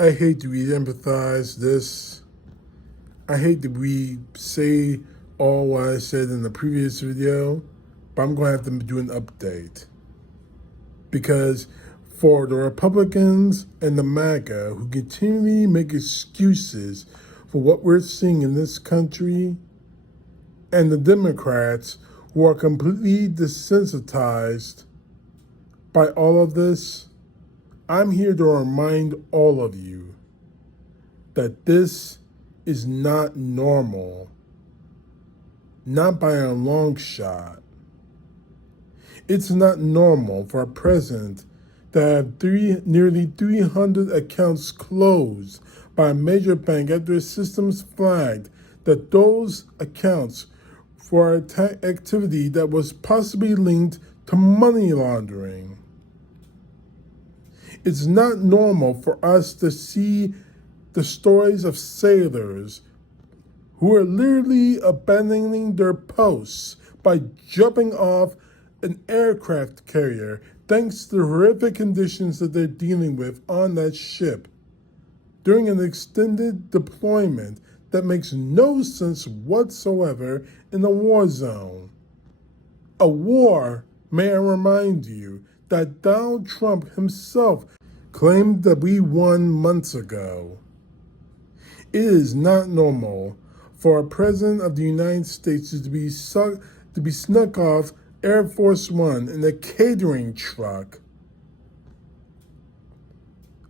I hate to re-empathize this. I hate to re-say all what I said in the previous video, but I'm going to have to do an update. Because for the Republicans and the MAGA who continually make excuses for what we're seeing in this country, and the Democrats who are completely desensitized by all of this, I'm here to remind all of you that this is not normal, not by a long shot. It's not normal for a president to have nearly 300 accounts closed by a major bank after his systems flagged that those accounts for attack activity that was possibly linked to money laundering. It's not normal for us to see the stories of sailors who are literally abandoning their posts by jumping off an aircraft carrier thanks to the horrific conditions that they're dealing with on that ship during an extended deployment that makes no sense whatsoever in a war zone. A war, may I remind you, that Donald Trump himself claimed that we won months ago. It is not normal for a president of the United States to be snuck off Air Force One in a catering truck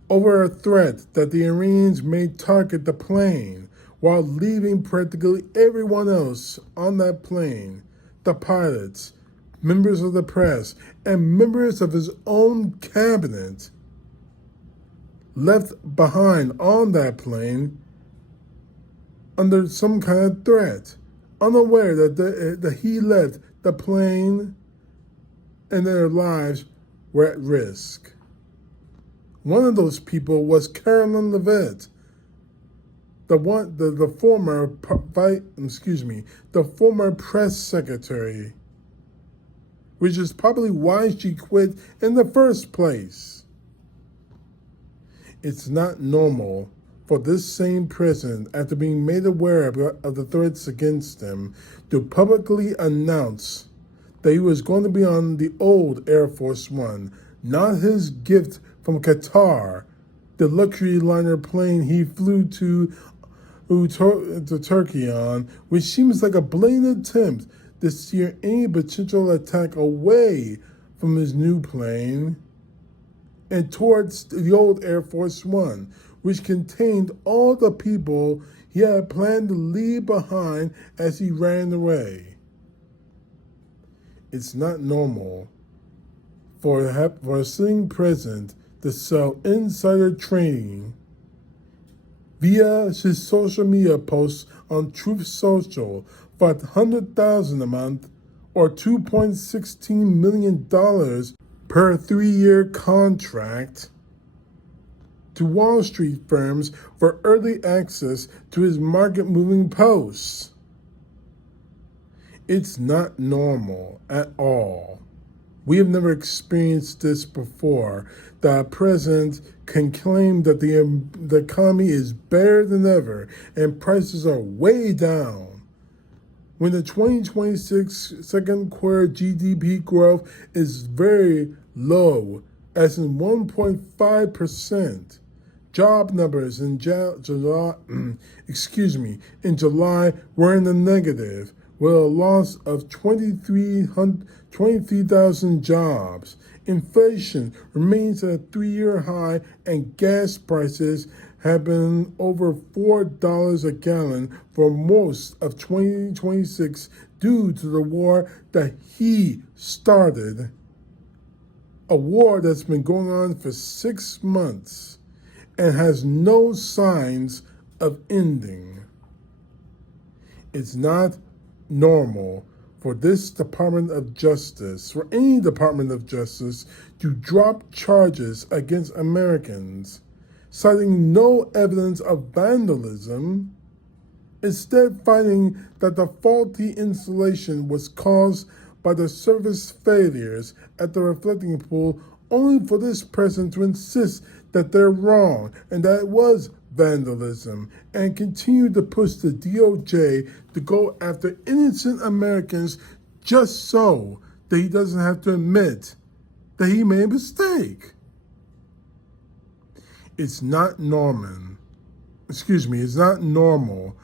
over a threat that the Iranians may target the plane while leaving practically everyone else on that plane, the pilots, members of the press, and members of his own cabinet, left behind on that plane under some kind of threat, unaware that he left the plane and their lives were at risk. One of those people was Carolyn Levitt, the former press secretary, which is probably why she quit in the first place. It's not normal for this same president, after being made aware of the threats against him, to publicly announce that he was going to be on the old Air Force One, not his gift from Qatar, the luxury liner plane he flew to Turkey on, which seems like a blatant attempt to steer any potential attack away from his new plane and towards the old Air Force One, which contained all the people he had planned to leave behind as he ran away. It's not normal for a sitting president to sell insider trading via his social media posts on Truth Social for $100,000 a month or $2.16 million per 3-year contract to Wall Street firms for early access to his market-moving posts. It's not normal at all. We have never experienced this before, that a president can claim that the economy is better than ever and prices are way down, when the 2026 second quarter GDP growth is very low, as in 1.5%. Job numbers in July were in the negative, with a loss of 23,000 jobs. Inflation remains at a 3-year high, and gas prices have been over $4 a gallon for most of 2026 due to the war that he started. A war that's been going on for 6 months and has no signs of ending. It's not normal for this Department of Justice, for any Department of Justice, to drop charges against Americans, citing no evidence of vandalism, instead finding that the faulty insulation was caused by the service failures at the reflecting pool, only for this president to insist that they're wrong and that it was vandalism, and continue to push the DOJ to go after innocent Americans just so that he doesn't have to admit that he made a mistake. It's not it's not normal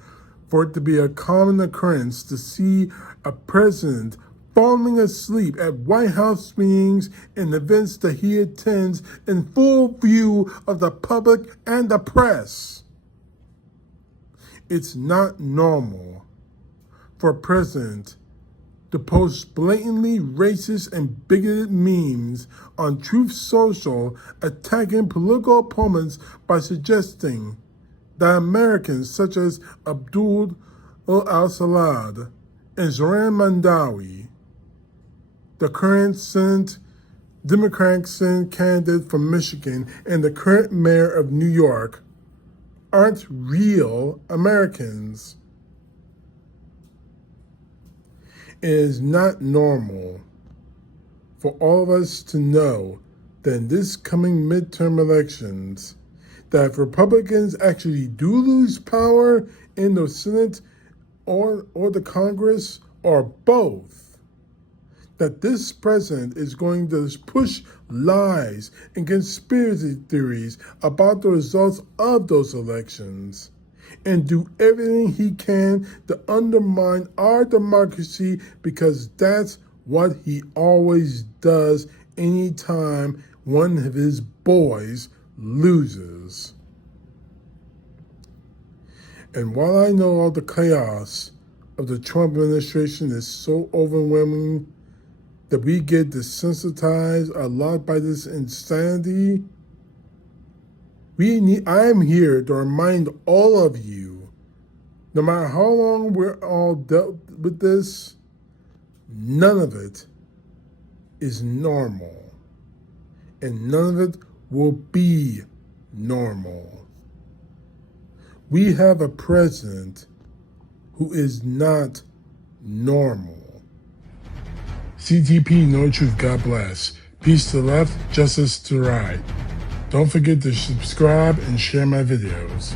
for it to be a common occurrence to see a president falling asleep at White House meetings and events that he attends in full view of the public and the press. It's not normal for a president to post blatantly racist and bigoted memes on Truth Social attacking political opponents by suggesting that Americans such as Abdul al-Salad and Zoran Mandawi, the current Democratic Senate candidate from Michigan and the current mayor of New York, aren't real Americans. It is not normal for all of us to know that in this coming midterm elections, that if Republicans actually do lose power in the Senate or the Congress or both, that this president is going to push lies and conspiracy theories about the results of those elections and do everything he can to undermine our democracy, because that's what he always does anytime one of his boys loses. And while I know all the chaos of the Trump administration is so overwhelming that we get desensitized a lot by this insanity, I am here to remind all of you, no matter how long we're all dealt with this, none of it is normal. And none of it will be normal. We have a president who is not normal. CTP, no truth, God bless. Peace to the left, justice to the right. Don't forget to subscribe and share my videos.